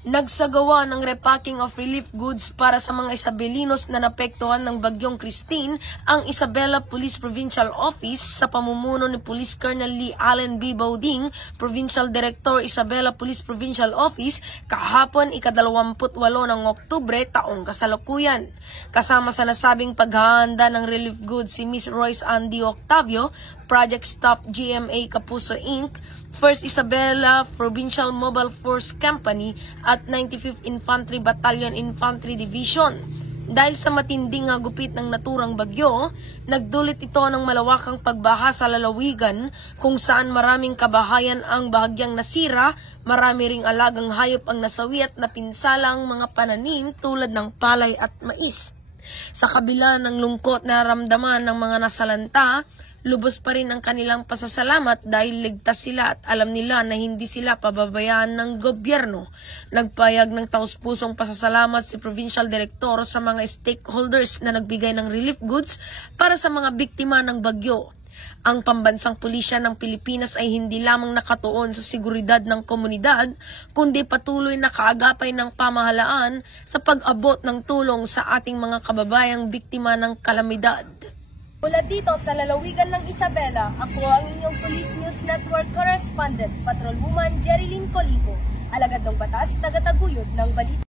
Nagsagawa ng repacking of relief goods para sa mga Isabelinos na napektuhan ng Bagyong Christine ang Isabela Police Provincial Office sa pamumuno ni Police Colonel Lee Allen B. Bauding, Provincial Director Isabela Police Provincial Office, kahapon ika-28 ng Oktubre taong kasalukuyan. Kasama sa nasabing paghahanda ng relief goods si Miss Royce Andy Octavio, Project Staff GMA Kapuso Inc., First Isabela Provincial Mobile Force Company at 95th Infantry Battalion Infantry Division. Dahil sa matinding gupit ng naturang bagyo, nagdulot ito ng malawakang pagbaha sa lalawigan kung saan maraming kabahayan ang bahagyang nasira, marami ring alagang hayop ang nasawi at napinsala ang mga pananim tulad ng palay at mais. Sa kabila ng lungkot na naramdaman ng mga nasalanta, lubos pa rin ang kanilang pasasalamat dahil ligtas sila at alam nila na hindi sila pababayaan ng gobyerno. Nagpayag ng taus-pusong pasasalamat si Provincial Director sa mga stakeholders na nagbigay ng relief goods para sa mga biktima ng bagyo. Ang pambansang pulisya ng Pilipinas ay hindi lamang nakatuon sa seguridad ng komunidad, kundi patuloy na kaagapay ng pamahalaan sa pag-abot ng tulong sa ating mga kababayang biktima ng kalamidad. Mula dito sa lalawigan ng Isabela, ako ang inyong Police News Network Correspondent, Patrolwoman Jerilyn Colico, alagad ng batas, tagataguyod ng balita.